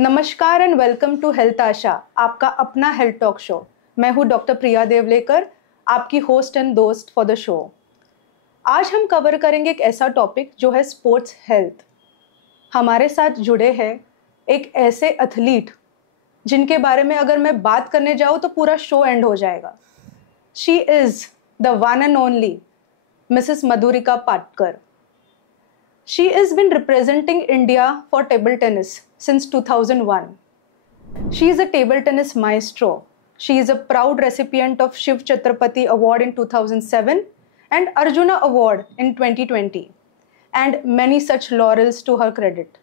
नमस्कार and welcome to health आशा, आपका अपना हेल्थ टॉक शो। मैं हूं डॉक्टर प्रिया देवलेकर, आपकी होस्ट एंड दोस्त फॉर द शो। आज हम कवर करेंगे एक ऐसा टॉपिक जो है स्पोर्ट्स हेल्थ। हमारे साथ जुड़े हैं एक ऐसे एथलीट जिनके बारे में अगर मैं बात करने जाऊँ तो पूरा शो एंड हो जाएगा। She is the one and only Mrs मधुरिका Patkar. She has been representing India for table tennis since 2001. She is a table tennis maestro. She is a proud recipient of Shiv Chhatrapati Award in 2007 and Arjuna Award in 2020, and many such laurels to her credit.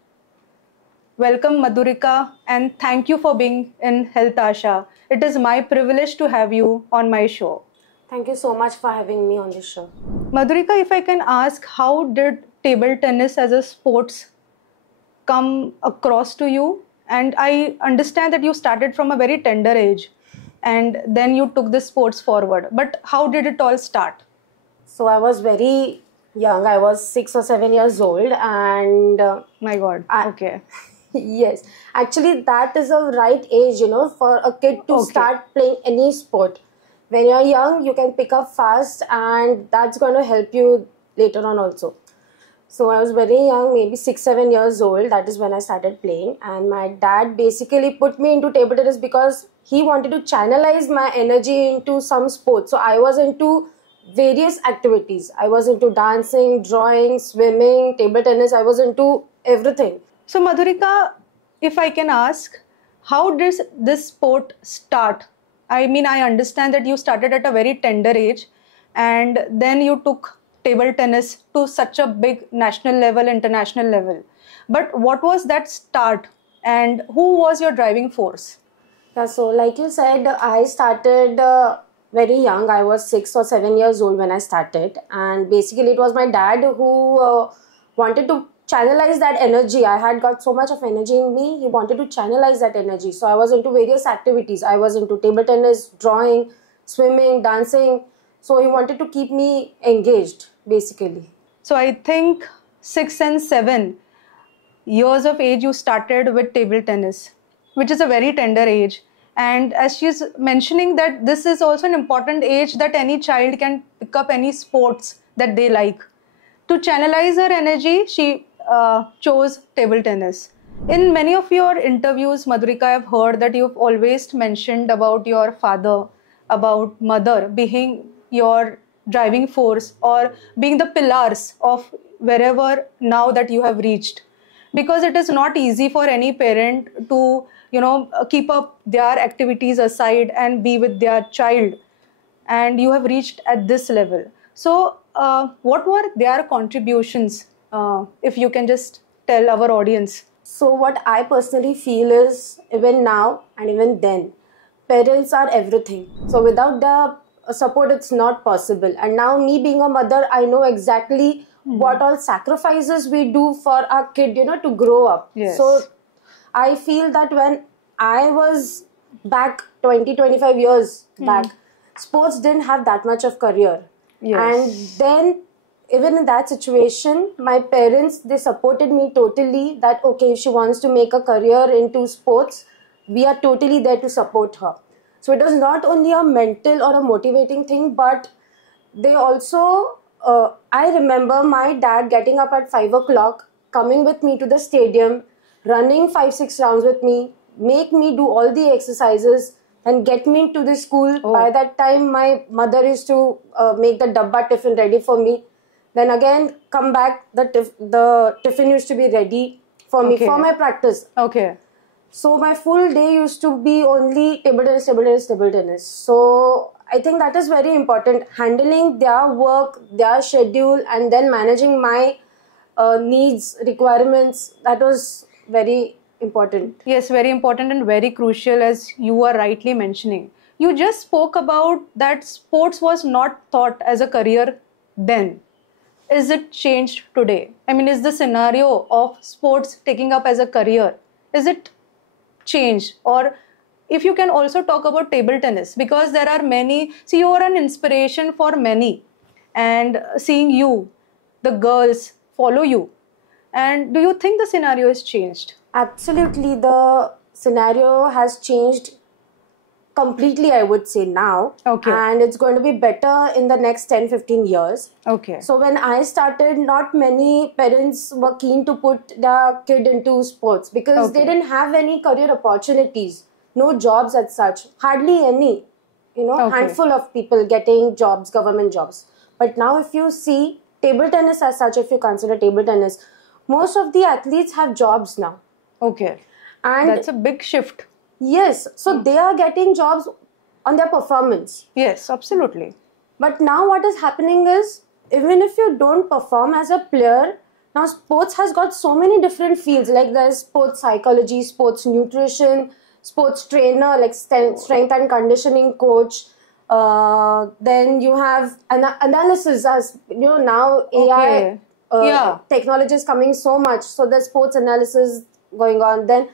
Welcome Madhurika, and thank you for being in Health Asha. It is my privilege to have you on my show. Thank you so much for having me on this show. Madhurika, if I can ask, how did table tennis as a sports come across to you? And I understand that you started from a very tender age and then you took this sports forward. But how did it all start? So I was very young. I was 6 or 7 years old, and My God. Okay. yes, actually that is a right age, for a kid to start playing any sport. When you're young, you can pick up fast, and that's going to help you later on also. So I was very young, maybe 6, 7 years old. That is when I started playing. And my dad basically put me into table tennis because he wanted to channelize my energy into some sports. So I was into various activities. I was into dancing, drawing, swimming, table tennis. I was into everything. So Madhurika, if I can ask, how does this sport start? I mean, I understand that you started at a very tender age and then you took table tennis to such a big national level, international level. But what was that start and who was your driving force? Yeah, so like you said, I started very young. I was 6 or 7 years old when I started. And basically it was my dad who wanted to channelize that energy. I had got so much of energy in me. He wanted to channelize that energy. So I was into various activities. I was into table tennis, drawing, swimming, dancing. So he wanted to keep me engaged, basically. So I think 6 and 7 years of age you started with table tennis, which is a very tender age. And as she's mentioning that this is also an important age that any child can pick up any sports that they like. To channelize her energy, she chose table tennis. In many of your interviews, Madhurika, I've heard that you've always mentioned about your father, about mother being your driving force or being the pillars of wherever now that you have reached. Because it is not easy for any parent to, keep up their activities aside and be with their child. And you have reached at this level. So what were their contributions, if you can just tell our audience? So what I personally feel is, even now and even then, parents are everything. So without the support, it's not possible. And now me being a mother, I know exactly what all sacrifices we do for our kid, to grow up. Yes. So I feel that when I was back 20, 25 years back, sports didn't have that much of career. Yes. And then even in that situation, my parents, they supported me totally that, okay, if she wants to make a career into sports, we are totally there to support her. So it was not only a mental or a motivating thing, but they also, I remember my dad getting up at 5 o'clock, coming with me to the stadium, running 5-6 rounds with me, make me do all the exercises and get me to the school. By that time, my mother used to make the dabba tiffin ready for me. Then again, come back, the tiffin used to be ready for me, for my practice. Okay. So my full day used to be only table tennis, table tennis, table tennis. So I think that is very important. Handling their work, their schedule, and then managing my needs, requirements, that was very important. Yes, very important and very crucial, as you are rightly mentioning. You just spoke about that sports was not thought as a career then. Is it changed today? I mean, is the scenario of sports taking up as a career, is it changed? Or if you can also talk about table tennis, because there are many, see, you are an inspiration for many, and seeing you, the girls follow you. And do you think the scenario has changed? Absolutely, the scenario has changed completely, I would say now. Okay. And it's going to be better in the next 10-15 years. Okay. So when I started, not many parents were keen to put their kid into sports because they didn't have any career opportunities, no jobs as such, hardly any, handful of people getting jobs, government jobs. But now if you see table tennis as such, if you consider table tennis, most of the athletes have jobs now. Okay. And that's a big shift. Yes, so they are getting jobs on their performance. Yes, absolutely. But now what is happening is, even if you don't perform as a player, now sports has got so many different fields. Like there's sports psychology, sports nutrition, sports trainer, like strength and conditioning coach. Then you have analysis, as now AI technology is coming so much. So there's sports analysis going on. Then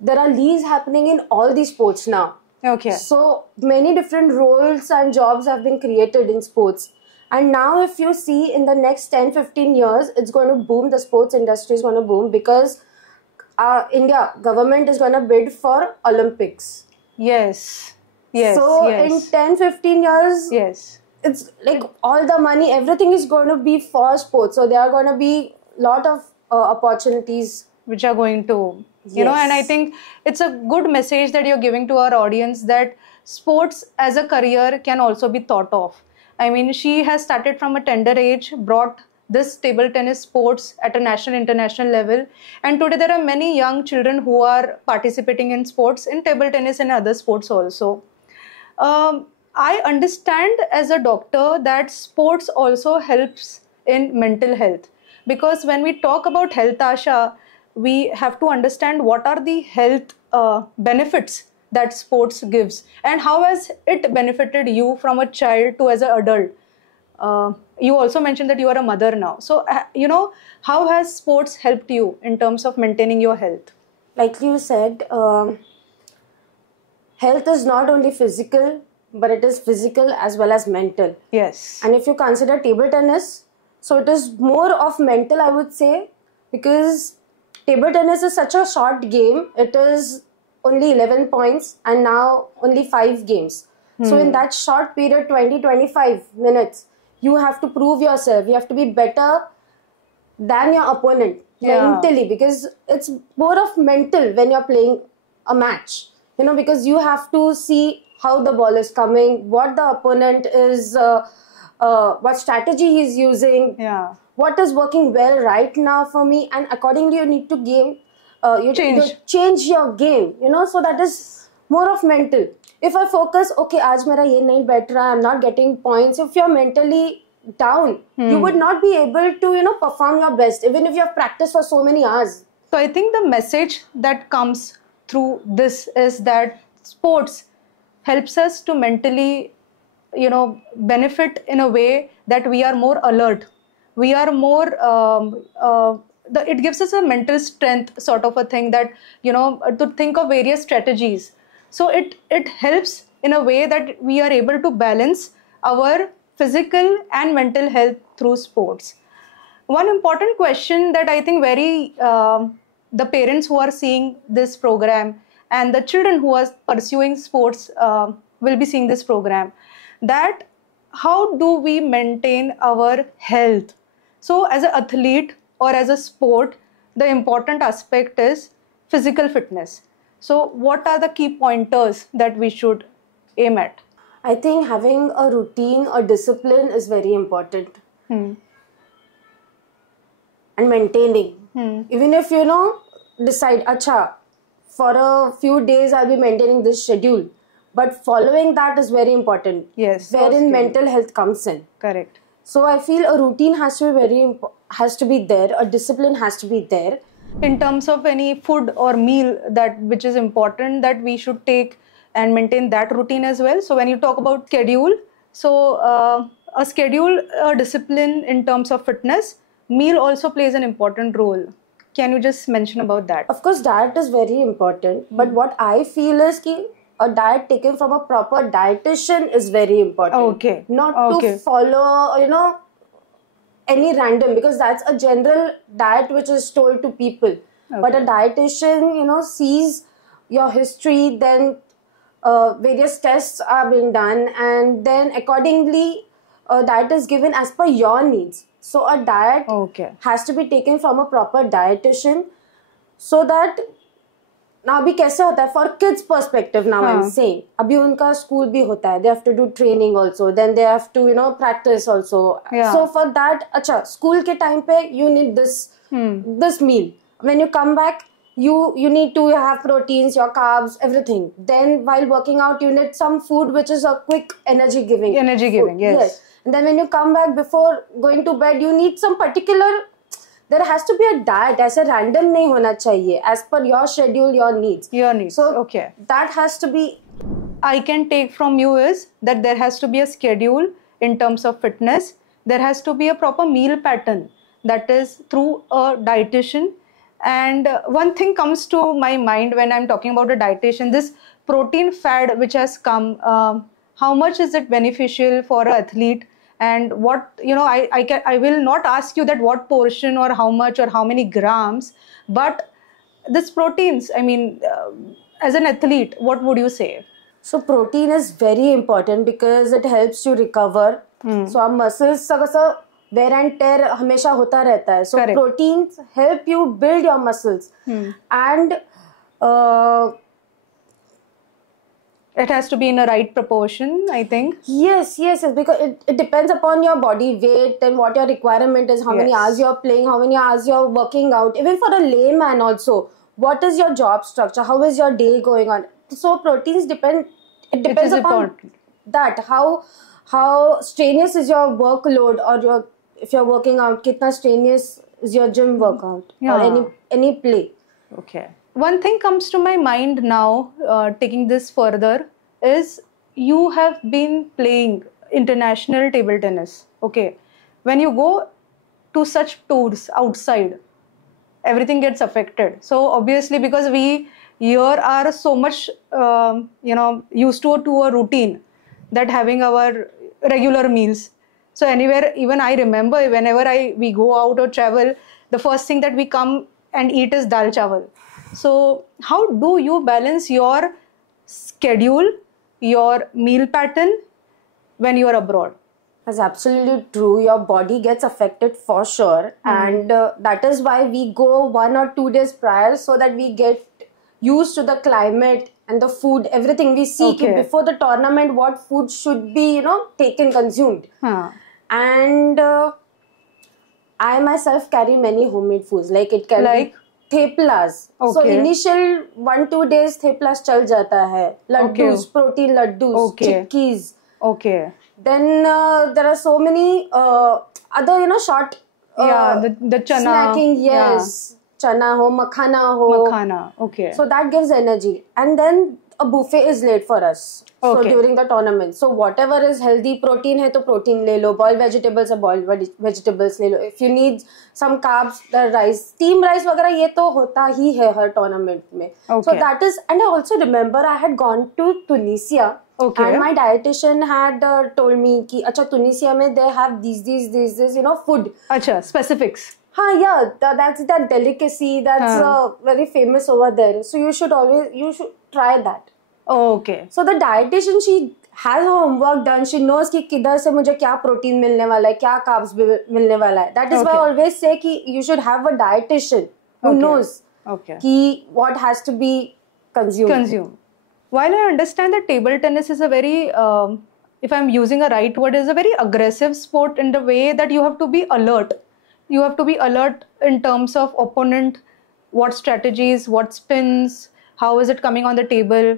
there are leagues happening in all these sports now. Okay. So many different roles and jobs have been created in sports. And now if you see in the next 10-15 years, it's going to boom. The sports industry is going to boom because India government is going to bid for Olympics. Yes. Yes. So yes. in 10-15 years, yes, it's like all the money, everything is going to be for sports. So there are going to be a lot of opportunities which are going to, and I think it's a good message that you're giving to our audience that sports as a career can also be thought of. I mean, she has started from a tender age, brought this table tennis sports at a national, international level. And today there are many young children who are participating in sports, in table tennis and other sports also. I understand as a doctor that sports also helps in mental health. Because when we talk about health, Asha, we have to understand what are the health benefits that sports gives and how has it benefited you from a child to as an adult. You also mentioned that you are a mother now. So, how has sports helped you in terms of maintaining your health? Like you said, health is not only physical, but it is physical as well as mental. Yes. And if you consider table tennis, so it is more of mental, I would say, because table tennis is such a short game. It is only 11 points and now only 5 games. So in that short period, 20-25 minutes, you have to prove yourself. You have to be better than your opponent mentally, because it's more of mental when you're playing a match. Because you have to see how the ball is coming, what the opponent is, what strategy he's using, what is working well right now for me, and accordingly you need to change your game, so that is more of mental. If I focus, okay, aaj mera ye nahi baith raha, I'm not getting points. If you're mentally down, you would not be able to, perform your best, even if you have practiced for so many hours. So I think the message that comes through this is that sports helps us to mentally, benefit in a way that we are more alert. We are more, it gives us a mental strength sort of a thing that, to think of various strategies. So it helps in a way that we are able to balance our physical and mental health through sports. One important question that I think the parents who are seeing this program and the children who are pursuing sports will be seeing this program, that how do we maintain our health? So as an athlete or as a sport, the important aspect is physical fitness. So what are the key pointers that we should aim at? I think having a routine or discipline is very important. And maintaining. Even if decide, for a few days I'll be maintaining this schedule. But following that is very important. Yes. Wherein mental health comes in. Correct. So I feel a routine has to be there. A discipline has to be there. In terms of any food or meal which is important that we should take and maintain that routine as well. So when you talk about schedule, so a schedule, a discipline in terms of fitness, meal also plays an important role. Can you just mention about that? Of course, diet is very important. But what I feel is that a diet taken from a proper dietitian is very important. Okay. Not to follow, any random, because that's a general diet which is told to people. But a dietitian, you know, sees your history, then various tests are being done, and then accordingly a diet is given as per your needs. So a diet has to be taken from a proper dietitian, so that now अभी कैसे होता है for kids perspective now I'm saying अभी उनका school भी होता है, they have to do training also, then they have to, you know, practice also. So for that अच्छा school के time पे you need this meal, when you come back you need to have proteins, your carbs, everything. Then while working out you need some food which is a quick energy giving, yes. And then when you come back before going to bed you need some particular, there has to be a diet, ऐसे random नहीं होना चाहिए, as per your schedule, your needs. So that has to be. I can take from you is that there has to be a schedule in terms of fitness. There has to be a proper meal pattern, that is through a dietitian. And one thing comes to my mind when I'm talking about a dietitian, this protein fad which has come, how much is it beneficial for an athlete? And what, you know, I will not ask you that what portion or how much or how many grams, but this proteins, I mean, as an athlete, what would you say? So protein is very important because it helps you recover. So our muscles का wear and tear हमेशा होता रहता है. So proteins help you build your muscles. And it has to be in a right proportion, I think. Yes, because it depends upon your body weight and what your requirement is, how many hours you're playing, how many hours you're working out. Even for a layman also, what is your job structure, how is your day going on? So proteins depends upon that, how strenuous is your workload, or if you're working out, kitna strenuous is your gym workout or any play. Okay. One thing comes to my mind now, taking this further, is you have been playing international table tennis. Okay. When you go to such tours outside, everything gets affected. So obviously, because we here are so much, used to a routine, that having our regular meals. So anywhere, even I remember whenever we go out or travel, the first thing that we come and eat is dal chawal. So how do you balance your schedule, your meal pattern when you are abroad? That's absolutely true. Your body gets affected for sure. And that is why we go 1 or 2 days prior, so that we get used to the climate and the food, everything. We seek it before the tournament, what food should be, taken, consumed. And I myself carry many homemade foods. Like it can be theplas. So initial 1-2 days theplas chal jata hai. Laddus, protein laddus, chikkis. Then there are so many other, short the chana. Snacking, yes. Chana ho, makhana ho. So that gives energy. And then a buffet is laid for us. So during the tournament. So whatever is healthy, protein hai to protein le lo, boiled vegetables hai boiled vegetables le lo. If you need some carbs, the rice, steam rice वगैरह ये तो होता ही है हर tournament में. So that is, and I also remember I had gone to Tunisia. And my dietitian had told me कि अच्छा Tunisia में they have these food. अच्छा, specifics. That's that delicacy that's very famous over there. So you should try that. So the dietitian, she has her homework done. She knows कि किधर से मुझे क्या protein मिलने वाला है, क्या carbs मिलने वाला है. That is why I always say कि you should have a dietitian who knows कि what has to be consumed. While I understand that table tennis is a very, if I'm using a right word, is a very aggressive sport in the way that you have to be alert. You have to be alert in terms of opponent, what strategies, what spins, how is it coming on the table.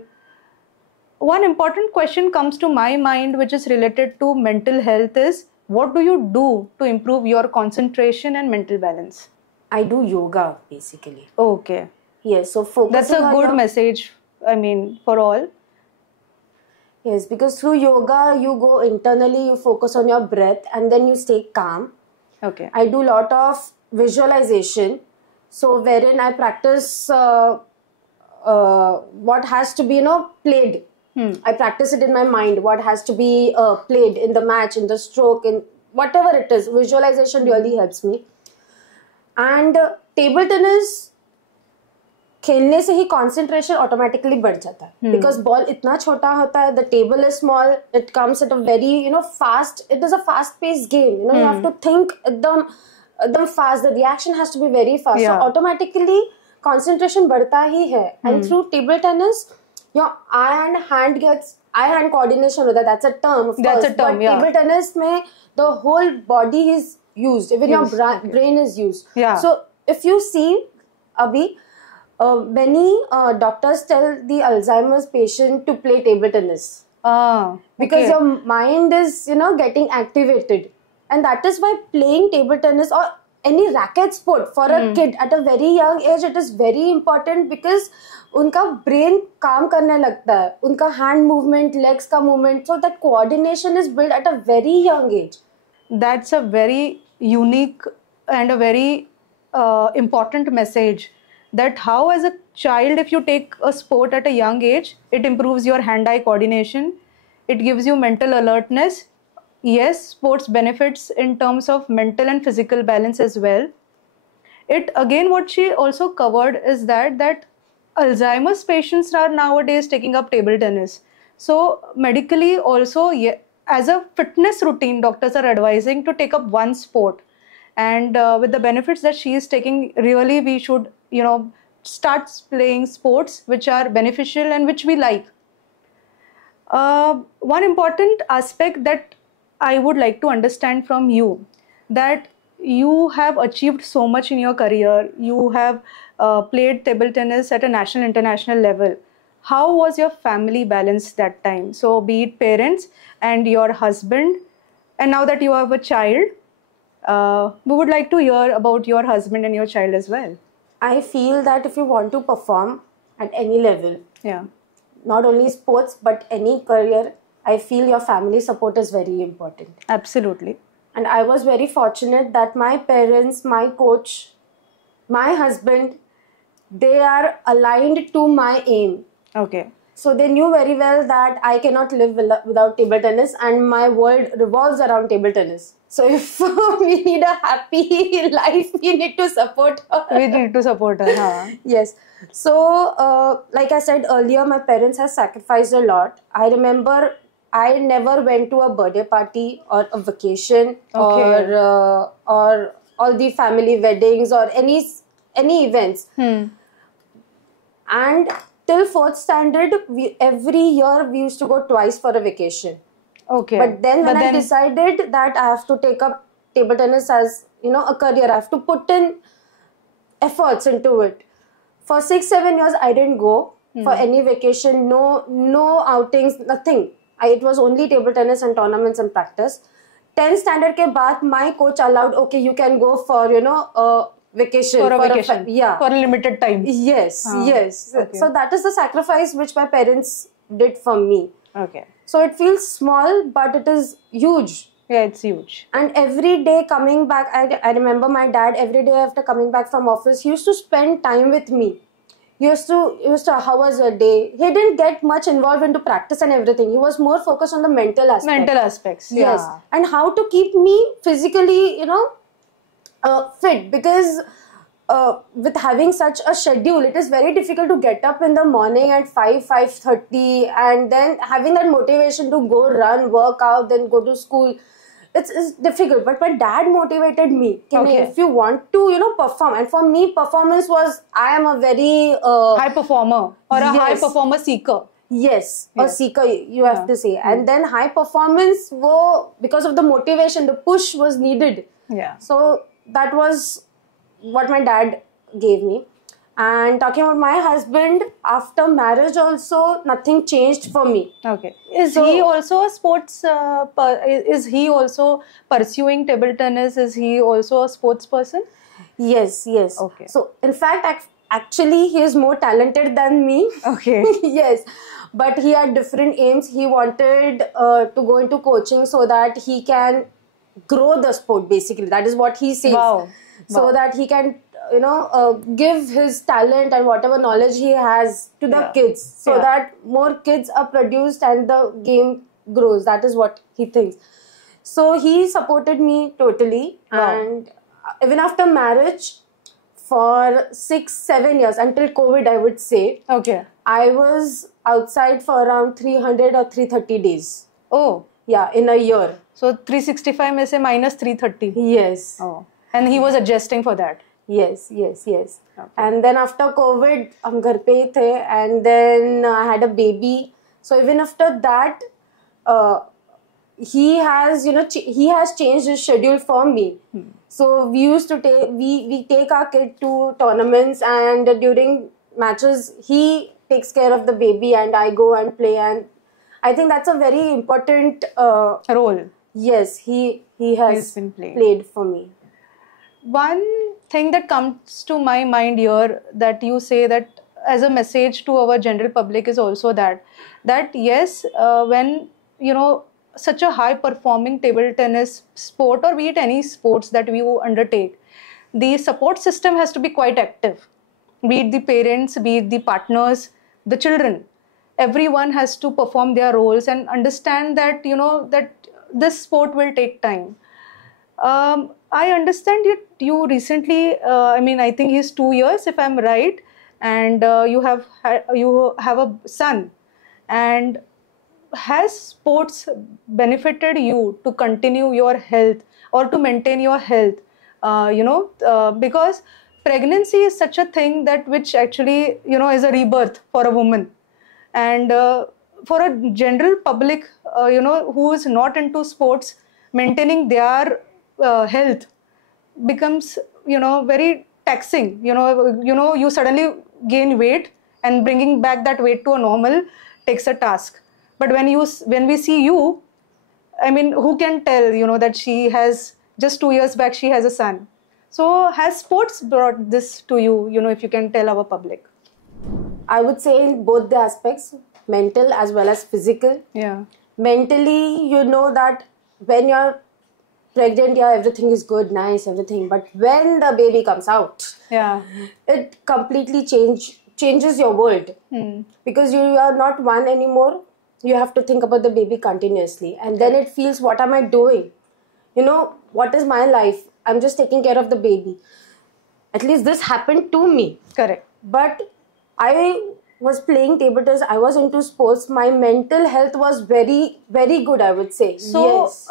One important question comes to my mind which is related to mental health is, what do you do to improve your concentration and mental balance? I do yoga basically. Yes, so focusing that's a good message, for all. Yes, because through yoga you go internally, you focus on your breath and then you stay calm. I do a lot of visualization, so wherein I practice what has to be played. I practice it in my mind, what has to be played in the match, in the stroke, in whatever it is. Visualization really helps me. And table tennis, खेलने से ही concentration automatically बढ़ जाता है, because ball इतना छोटा होता है, the table is small, it comes at a very fast, it is a fast paced game, you have to think एकदम fast, the reaction has to be very fast, so automatically concentration बढ़ता ही है. And through table tennis your eye hand coordination होता है, that's a term, of course, but table tennis में the whole body is used, even your brain is used. So if you see, Abhi, many doctors tell the Alzheimer's patient to play table tennis because your mind is getting activated, and that is why playing table tennis or any racket sport for a kid at a very young age, it is very important, because उनका brain काम करने लगता है, उनका hand movement, legs का movement, so that coordination is built at a very young age. That's a very unique and a very important message, that how as a child, if you take a sport at a young age, it improves your hand-eye coordination, it gives you mental alertness. Yes, sports benefits in terms of mental and physical balance as well. It again, what she also covered is that Alzheimer's patients are nowadays taking up table tennis. So medically also, as a fitness routine, doctors are advising to take up one sport, and with the benefits that she is taking, really we should start playing sports which are beneficial and which we like. One important aspect that I would like to understand from you, that you have achieved so much in your career, you have played table tennis at a national international level. How was your family balance that time? So be it parents and your husband, and now that you have a child, we would like to hear about your husband and your child as well. I feel that if you want to perform at any level, not only sports but any career, I feel your family support is very important. Absolutely. And I was very fortunate that my parents, my coach, my husband, they are aligned to my aim. Okay. So they knew very well that I cannot live without table tennis, and my world revolves around table tennis. So if we need a happy life, we need to support her. We need to support her. Yes. So like I said earlier, my parents have sacrificed a lot. I remember I never went to a birthday party or a vacation or all the family weddings or any events. And till 4th standard, every year we used to go twice for a vacation. Okay. But then when I decided that I have to take up table tennis as a career, I have to put in efforts into it. For 6-7 years, I didn't go for any vacation, no outings, nothing. It was only table tennis and tournaments and practice. 10th standard ke baad, my coach allowed, okay, you can go for vacation, for a limited time. Yes. Okay. So that is the sacrifice which my parents did for me. Okay. So it feels small, but it is huge. Yeah, it's huge. And every day coming back, I remember my dad, every day after coming back from office, he used to spend time with me. He used to, how was your day? He didn't get much involved into practice and everything. He was more focused on the mental aspects. Mental aspects, yes. And how to keep me physically, fit, because with having such a schedule, it is very difficult to get up in the morning at 5:30, and then having that motivation to go run, work out, then go to school. It's difficult. But my dad motivated me. If you want to, perform, and for me, performance was, I am a very high performer or a high performer seeker. Yes, a seeker, you have to say. And then high performance, because of the motivation, the push was needed. Yeah. So that was what my dad gave me. And talking about my husband, after marriage also, nothing changed for me. Okay. Is he also a sports, is he also pursuing table tennis? Is he also a sports person? Yes. Okay. So in fact, actually, he is more talented than me. Okay. Yes. But he had different aims. He wanted to go into coaching so that he can grow the sport, basically. That is what he says. Wow. So that he can give his talent and whatever knowledge he has to the kids, so that more kids are produced and the game grows. That is what he thinks. So he supported me totally. And even after marriage, for 6-7 years until COVID, I would say. Okay. I was outside for around 300 or 330 days. Oh. Yeah, in a year. So 365 में से minus 330. Yes. Oh. And he was adjusting for that. Yes. Okay. Okay. And then after COVID, हम घर पे ही थे, and then I had a baby. So even after that, he has changed his schedule for me. So we used to take our kid to tournaments, and during matches he takes care of the baby and I go and play, and I think that's a very important role. Yes, he has been played for me. One thing that comes to my mind here that you say that as a message to our general public is also that yes, when such a high performing table tennis sport, or be it any sports that we undertake, the support system has to be quite active. Be it the parents, be it the partners, the children. Everyone has to perform their roles and understand that that this sport will take time. I understand you recently, I think he's 2 years if I'm right, and you have a son. And has sports benefited you to continue your health or to maintain your health? Because pregnancy is such a thing that which actually is a rebirth for a woman, and for a general public who is not into sports, maintaining their health becomes very taxing. You suddenly gain weight, and bringing back that weight to a normal takes a task. But when we see you, who can tell that she has just 2 years back she has a son? So has sports brought this to you? If you can tell our public. I would say in both the aspects, mental as well as physical. Yeah. Mentally, that when you're pregnant, yeah, everything is good, nice, everything. But when the baby comes out, yeah, it completely changes your world. Because you are not one anymore. You have to think about the baby continuously. And then it feels, what am I doing? What is my life? I'm just taking care of the baby. At least this happened to me. Correct. But I was playing table tennis. I was into sports. My mental health was very, very good, I would say. So, yes.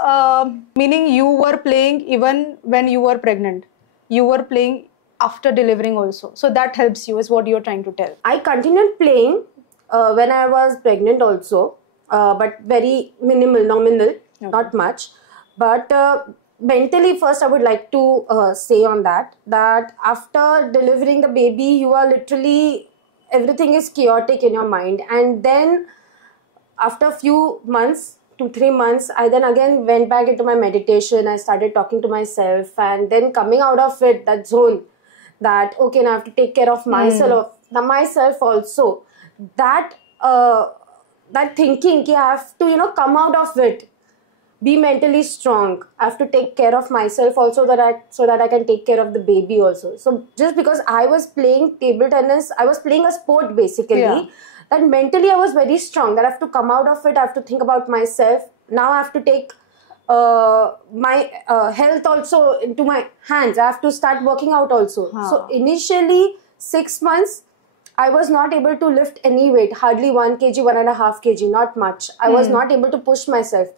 Meaning you were playing even when you were pregnant. You were playing after delivering also. So that helps you, is what you're trying to tell. I continued playing when I was pregnant also, but very nominal, okay. Not much. But mentally, first I would like to say on that after delivering the baby, you are literally, everything is chaotic in your mind. And then after a few months, 2-3 months, I then again went back into my meditation. I started talking to myself, and then coming out of it, that zone, that okay, now I have to take care of myself also. That thinking, I have to come out of it, be mentally strong. I have to take care of myself also, so that I can take care of the baby also. So just because I was playing table tennis, I was playing a sport basically. Yeah. That mentally I was very strong. That I have to come out of it. I have to think about myself. Now I have to take my health also into my hands. I have to start working out also. So initially 6 months, I was not able to lift any weight, hardly 1 kg, 1.5 kg, not much. I was not able to push myself.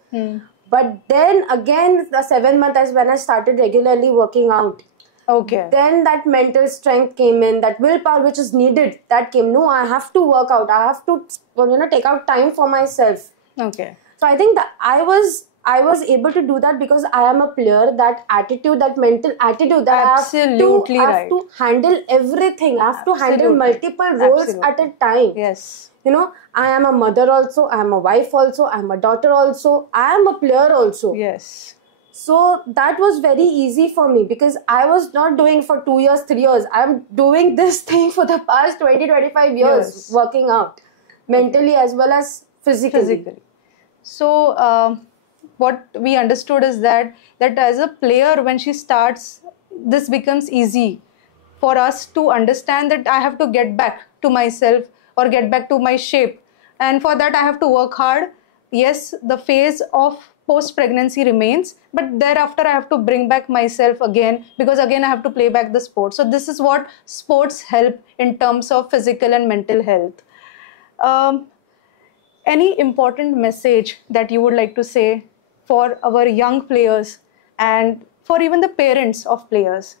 But then again, the 7th month is when I started regularly working out. Okay. Then that mental strength came in, that willpower which is needed, that came. No, I have to work out. I have to, take out time for myself. Okay. So I think that I was able to do that because I am a player. That attitude, that mental attitude, that absolutely I have to handle everything. I have to handle multiple roles at a time. Yes. I am a mother also. I am a wife also. I am a daughter also. I am a player also. Yes. So that was very easy for me because I was not doing for 2 years, 3 years. I am doing this thing for the past 20-25 years, working out mentally as well as physically. So what we understood is that as a player, when she starts, this becomes easy for us to understand that I have to get back to myself or get back to my shape. And for that, I have to work hard. Yes, the phase of post pregnancy remains, but thereafter I have to bring back myself again, because again I have to play back the sport. So this is what sports help in terms of physical and mental health. Any important message that you would like to say for our young players and for even the parents of players?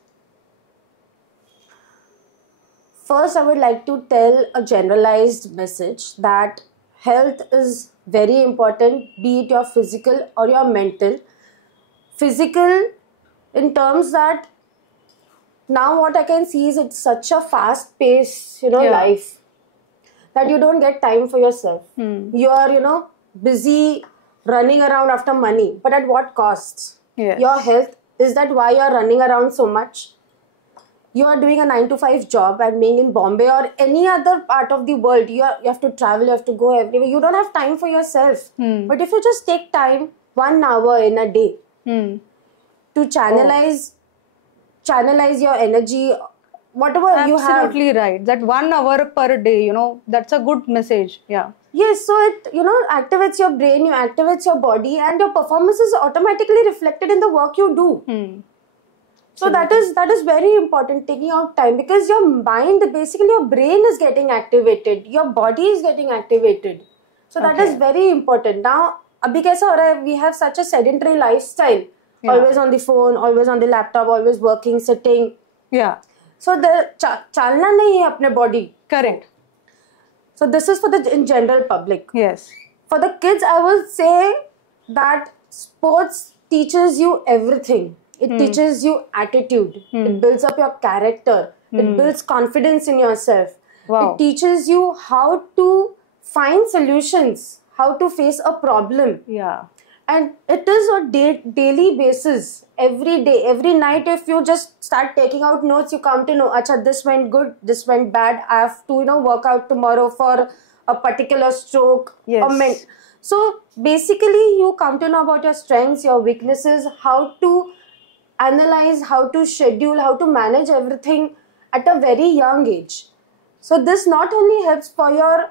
First, I would like to tell a generalized message that health is very important, be it your physical or your mental. Physical, in terms that now what I can see is it's such a fast pace, life, that you don't get time for yourself. You are, busy running around after money, but at what cost? Yes. Your health. Is that why you are running around so much? You are doing a 9-to-5 job and being in Bombay or any other part of the world. You have to travel, you have to go everywhere. You don't have time for yourself. But if you just take time, 1 hour in a day, to channelize your energy, whatever you have. Absolutely right. That 1 hour per day, that's a good message. Yeah. Yes, so it, activates your brain, you activates your body, and your performance is automatically reflected in the work you do. So that is very important, taking out time, because your mind, basically your brain is getting activated, your body is getting activated. So that is very important. Now, abhi kaisa ho raha hai? We have such a sedentary lifestyle. Yeah. Always on the phone, always on the laptop, always working, sitting. Yeah. So the chalna nahi hai apne body. Correct. So this is for the in general public. Yes. For the kids, I would say that sports teaches you everything. It teaches you attitude. It builds up your character. It builds confidence in yourself. Wow. It teaches you how to find solutions, how to face a problem. Yeah. And it is a daily basis. Every day, every night, if you just start taking out notes, you come to know, acha, this went good, this went bad. I have to, work out tomorrow for a particular stroke. Yes. So basically, you come to know about your strengths, your weaknesses, how to analyze, how to schedule, how to manage everything at a very young age. So this not only helps for your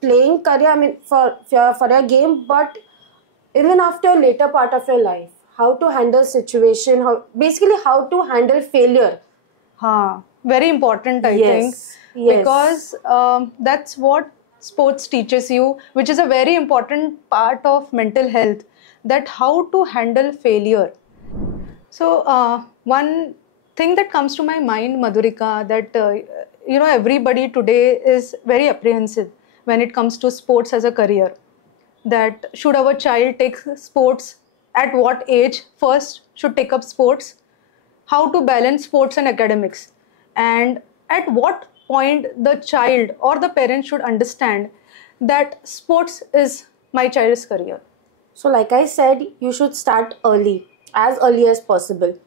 playing career, for your game, but even after later part of your life, how to handle situation, how to handle failure. Very important, I think. Yes. Because that's what sports teaches you, which is a very important part of mental health, that how to handle failure. So one thing that comes to my mind, Madhurika, that everybody today is very apprehensive when it comes to sports as a career. That should our child take sports, at what age first should take up sports, how to balance sports and academics, and at what point the child or the parent should understand that sports is my child's career. So like I said, you should start early, as early as possible.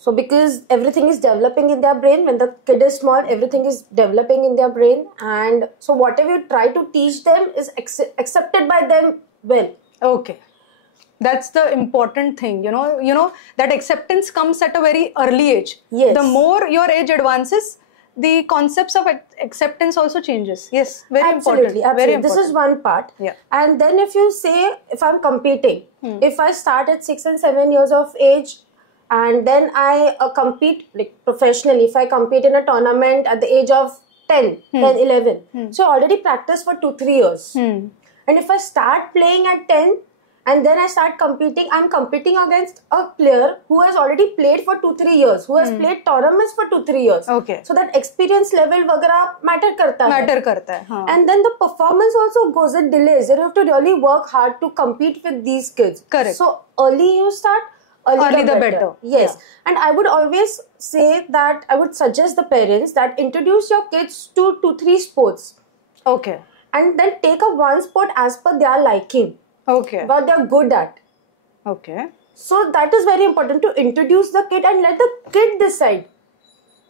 So because everything is developing in their brain, when the kid is small, everything is developing in their brain, and so whatever you try to teach them is accepted by them well. Okay. That's the important thing, that acceptance comes at a very early age. Yes. The more your age advances, the concepts of acceptance also changes. Yes, very important. Absolutely. Very important. This is one part. Yeah. And then if you say, if I'm competing, if I start at 6 and 7 years of age, and then I compete professionally, if I compete in a tournament at the age of 10, 11, so I already practice for 2-3 years. And if I start playing at 10, and then I start competing, I'm competing against a player who has already played for 2-3 years, who has played tournaments for 2-3 years. Okay. So that experience level वगैरह matter करता है. And then the performance also goes in delays. You have to really work hard to compete with these kids. Correct. So early you start, early the better. Yes. Yeah. And I would always say that I would suggest the parents that introduce your kids to 2-3 sports. Okay. And then take up one sport as per their liking. Okay. What they're good at. Okay. So that is very important, to introduce the kid and let the kid decide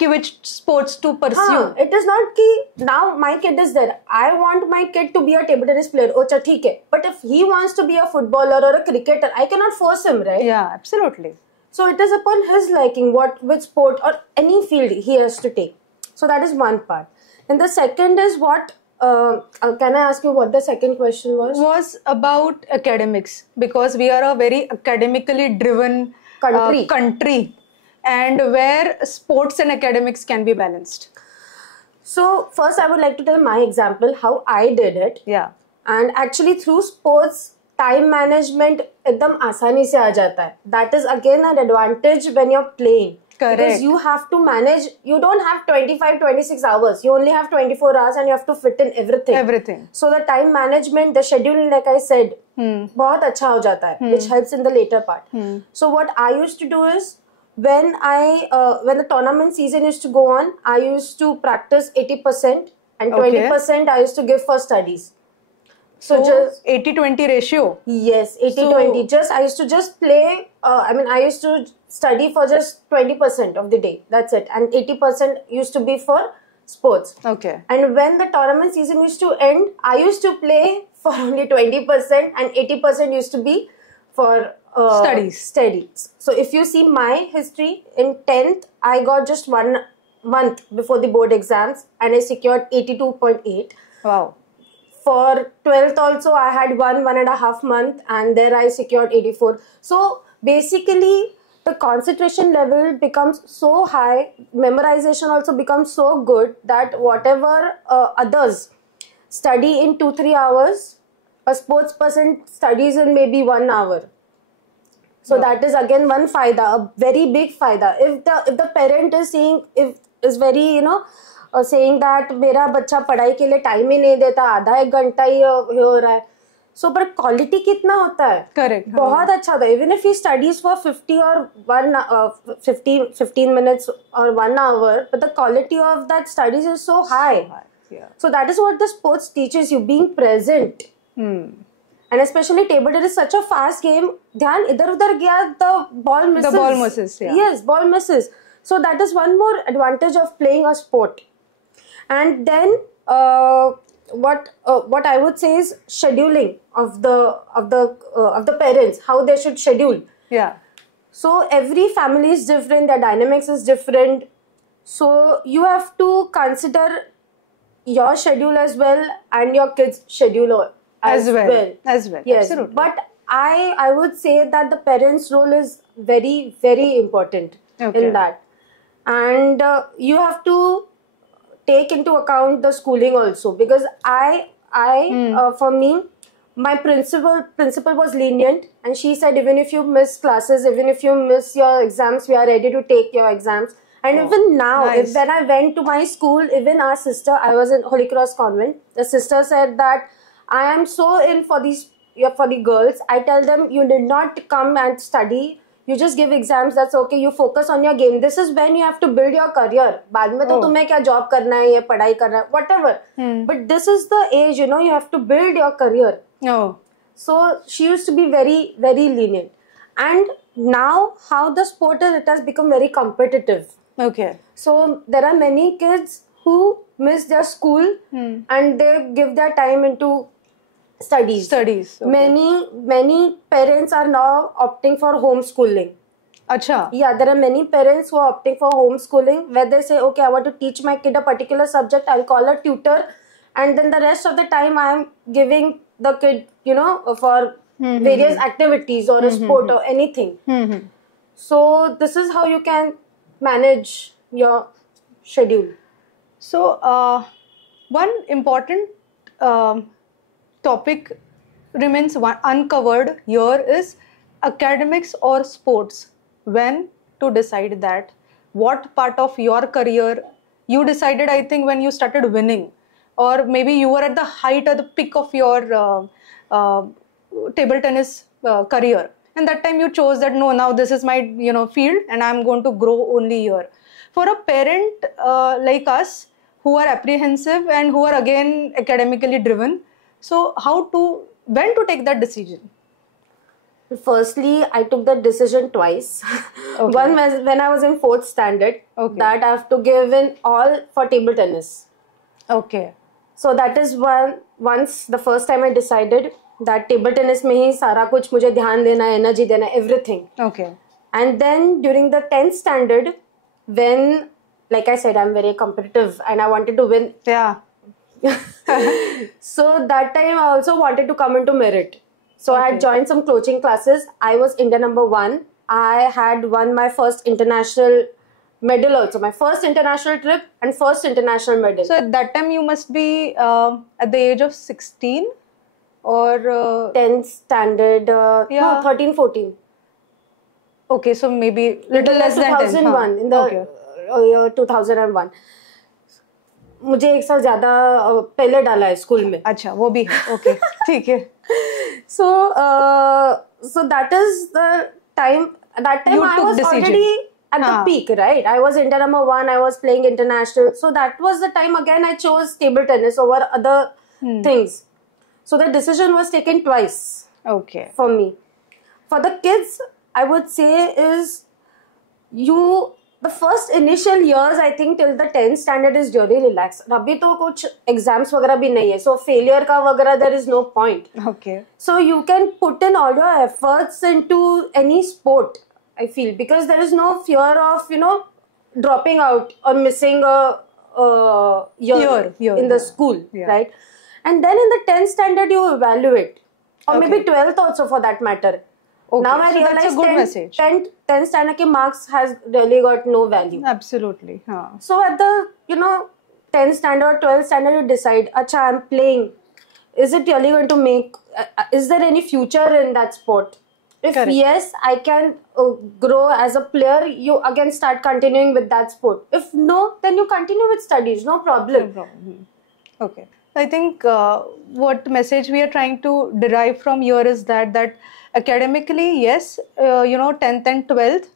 which sports to pursue. It is not ki now my kid is there, I want my kid to be a table tennis player. Ocha, theek hai. But if he wants to be a footballer or a cricketer, I cannot force him, right? Yeah, absolutely. So it is upon his liking which sport or any field he has to take. So that is one part. And the second is what can I ask you what the second question was? Was about academics, because we are a very academically driven country, and where sports and academics can be balanced. So first I would like to tell my example, how I did it. Yeah. And actually through sports, time management एकदम आसानी से आ जाता है. That is again an advantage when you're playing. Correct. Because you have to manage, you don't have 25-26 hours. You only have 24 hours and you have to fit in everything. Everything. So the time management, the scheduling, like I said, बहुत अच्छा हो जाता है, which helps in the later part. So what I used to do is, when the tournament season used to go on, I used to practice 80% and 20% I used to give for studies. So just 80-20 ratio. Yes, 80-20. I used to just play. I used to study for just 20% of the day. That's it, and 80% used to be for sports. Okay. And when the tournament season used to end, I used to play for only 20%, and 80% used to be for studies. So if you see my history, in 10th, I got just 1 month before the board exams, and I secured 82.8. Wow. For 12th also, I had 1.5 month, and there I secured 84. So basically, the concentration level becomes so high, memorization also becomes so good, that whatever others study in 2-3 hours, a sports person studies in maybe 1 hour. So that is again one faida, a very big faida. If the parent is saying, saying that मेरा बच्चा पढ़ाई के लिए time ही नहीं देता, आधा 1 घंटा ही हो रहा है, so पर क्वालिटी कितना होता है? Correct. बहुत अच्छा था. Even if he studies for 15 minutes or 1 hour, but the quality of that studies is so high. Yeah. So that is what the sports teaches you, being present. And especially table tennis is such a fast game. ध्यान इधर उधर गया, the ball misses. The ball misses. Yeah. Yes, ball misses. So that is one more advantage of playing a sport. And then what I would say is scheduling of the parents, how they should schedule. Yeah. So every family is different, their dynamics is different. So you have to consider your schedule as well, and your kids' schedule as well. Yes. Absolutely. But I would say that the parents' role is very, very important in that. And you have to take into account the schooling also, because for me, my principal was lenient, and she said, even if you miss classes, even if you miss your exams, we are ready to take your exams. And even now, when I went to my school, even our sister, I was in Holy Cross Convent, the sister said that I am so in for the girls. I tell them, you did not come and study. You just give exams, that's okay. You focus on your game. This is when you have to build your career. बाद में तो तुम्हें क्या job करना है, ये पढ़ाई करना है, whatever. But this is the age, you have to build your career. So she used to be very, very lenient. And now, how the sport is, it has become very competitive. Okay. So there are many kids who miss their school and they give their time into studies. Okay. Many parents are now opting for homeschooling. Acha. Yeah, there are many parents who are opting for homeschooling, where they say, okay, I want to teach my kid a particular subject, I'll call a tutor, and then the rest of the time I am giving the kid, for various activities or a sport or anything. So this is how you can manage your schedule. So one important topic remains uncovered here is academics or sports. When to decide that? What part of your career you decided, I think, when you started winning, or maybe you were at the height or the peak of your table tennis career, and that time you chose that no, now this is my field and I'm going to grow only here. For a parent like us who are apprehensive and who are again academically driven, so when to take that decision? Firstly, I took that decision twice. Okay. One was when I was in 4th standard, that I have to give in all for table tennis. Okay. So that is once the first time I decided that table tennis में ही सारा कुछ मुझे ध्यान देना, energy देना, everything. Okay. And then during the 10th standard, when, like I said, I'm very competitive and I wanted to win. Yeah. So that time I also wanted to come into merit. So I had joined some coaching classes. I was India number 1. I had won my first international medal also. My first international trip and first international medal. So at that time you must be at the age of 16 or 10th standard, no, 13, 14. Okay, so maybe little less than 10. 2001, in the year 2001. मुझे एक साल ज़्यादा पहले डाला है school में. अच्छा, वो भी है. Okay, ठीक है. So that is the time. That time I was already at the peak, right? I was India number 1. I was playing international. So that was the time again I chose table tennis over other things. So the decision was taken twice. Okay. For me. For the kids, I would say is the first initial years, I think till the 10th standard is really relaxed. अभी तो कुछ exams वगैरह भी नहीं है. So failure का वगैरह there is no point. Okay. So you can put in all your efforts into any sport, I feel, because there is no fear of, dropping out or missing a year in the school, right? And then in the 10th standard you evaluate, or maybe 12th also for that matter. Okay. Now I realize that's a good message. 10th standard ke marks has really got no value. Absolutely. So at the 10th standard, 12th standard, you decide, acha, I'm playing. Is it really going to make? Is there any future in that sport? If yes, I can grow as a player. You again start continuing with that sport. If no, then you continue with studies. No problem. No problem. Okay. I think what message we are trying to derive from here is that academically, yes, 10th and 12th,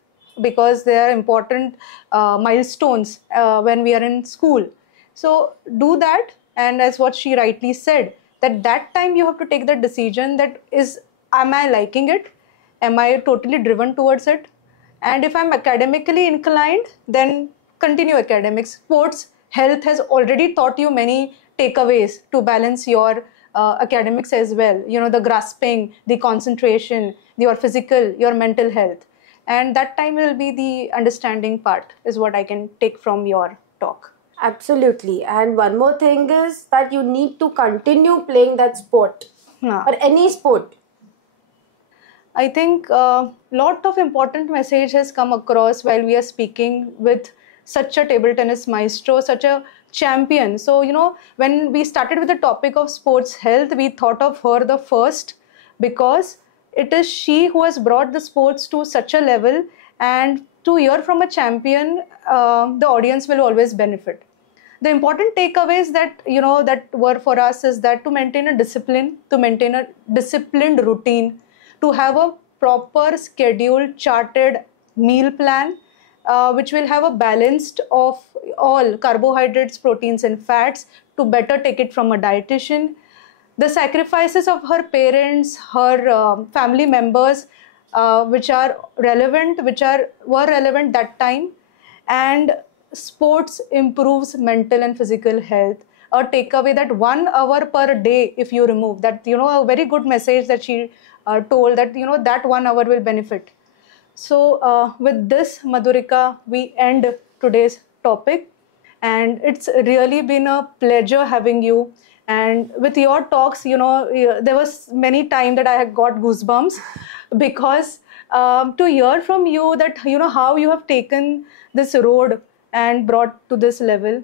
because they are important milestones when we are in school. So do that, and as what she rightly said, that time you have to take the decision that am I liking it? Am I totally driven towards it? And if I'm academically inclined, then continue academics. Sports health has already taught you many takeaways to balance your academics as well. The grasping, the concentration, your physical, your mental health. And that time will be the understanding part, is what I can take from your talk. Absolutely. And one more thing is that you need to continue playing that sport or any sport. I think a lot of important message has come across while we are speaking with such a table tennis maestro, such a champion. So, when we started with the topic of sports health, we thought of her the first because it is she who has brought the sports to such a level, and to hear from a champion, the audience will always benefit. The important takeaways that were for us is that to maintain a discipline, to maintain a disciplined routine, to have a proper scheduled charted meal plan, which will have a balanced of all carbohydrates, proteins and fats, to better take it from a dietitian. The sacrifices of her parents, her family members, which are relevant, were relevant that time, and sports improves mental and physical health. A takeaway that 1 hour per day, if you remove that, a very good message that she told that that 1 hour will benefit. So with this, Madhurika, we end today's topic, and it's really been a pleasure having you. And with your talks, there was many times that I had got goosebumps because to hear from you that how you have taken this road and brought to this level.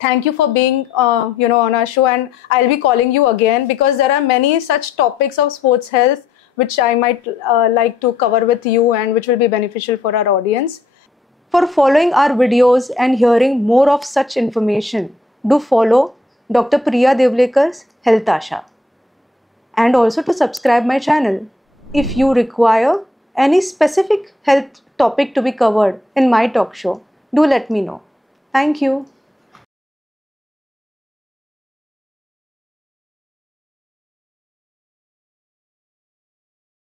Thank you for being on our show, and I'll be calling you again because there are many such topics of sports health which I might like to cover with you and which will be beneficial for our audience. For following our videos and hearing more of such information, do follow Dr. Priya Devlekar's Health Asha, and also to subscribe my channel. If you require any specific health topic to be covered in my talk show, do let me know. Thank you.